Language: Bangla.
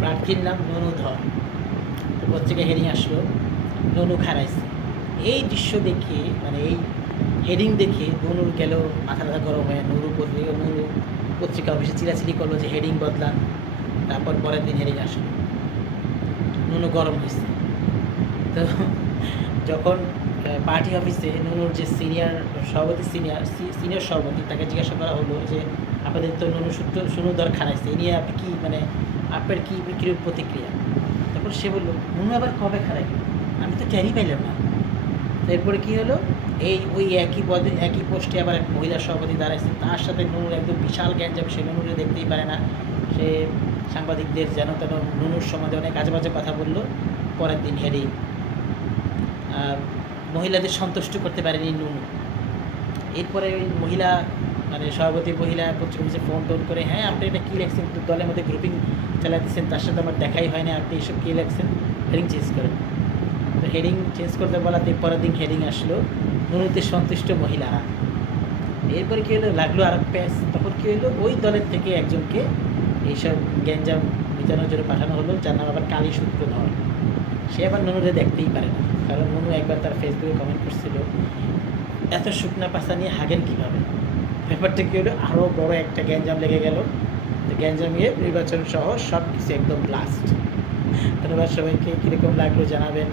প্রার্থীর নাম ননু ধর। তো পত্রিকা হেডিং আসলো, ননু খারাইছে। এই দৃশ্য দেখে মানে এই হেডিং দেখে ননুর গেল মাথা ব্যথা গরম হয়ে ননু পত্রিকা অফিসে চিলাচিলি করলো যে হেডিং বদলান। তারপর পরের দিন হেডিং আসলো, ননু গরম হয়েছে। তো যখন পার্টি অফিসে ননুর যে সিনিয়র সভাপতি তাকে জিজ্ঞাসা করা হলো যে আপনাদের তো ননু সুনু দর খারাইছে, এ নিয়ে আপনি কি মানে আপনার কি বিক্রির প্রতিক্রিয়া? তারপর সে বললো ননু আবার কবে খারাইল, আমি তো টেরই পাইলাম না। এরপরে কী হলো, ওই একই পদে একই পোস্টে আবার এক মহিলা সভাপতি দাঁড়াইছে, তার সাথে ননুর একদম বিশাল গ্যাঞ্জাম। সে ননুরে দেখতেই পারে না, সে সাংবাদিকদের যেন তেন ননুর সম্বন্ধে অনেক আজে বাজে কথা বললো। পরের দিন হেডিং, মহিলাদের সন্তুষ্ট করতে পারেনি ননু। এরপরে ওই মহিলা মানে সভাপতি মহিলা পত্রিকা অফিসে ফোন টোন করে, হ্যাঁ আপনি এটা কী লেখছেন, কিন্তু দলের মধ্যে গ্রুপিং চালাতেছেন, তার সাথে আমার দেখাই হয় না, আপনি এইসব কী লেখছেন, হেডিং চেঞ্জ করেন। তো হেডিং চেঞ্জ করতে বলাতে পরের দিন হেডিং আসলো, ননুতে সন্তুষ্ট মহিলারা। এরপরে কী হলো, লাগলো আর প্যাস। তখন কী হলো, ওই দলের থেকে একজনকে এইসব গ্যাঞ্জাম মিটানোর জন্য পাঠানো হলো, যার নাম আবার কালী সূত্রধর। সে আবার ননুরে দেখতেই পারে না, কারণ ননু একবার তার ফেসবুকে কমেন্ট করছিল, এত শুকনা পাশা নিয়ে হাগেন কীভাবে। ব্যাপারটা কী হলো, আরও বড় একটা গ্যাঞ্জাম লেগে গেল। তো গ্যাঞ্জামিয়ে নির্বাচন সহ সব কিছু একদম ব্লাস্ট। ধন্যবাদ সবাইকে। কীরকম লাগলো জানাবেন।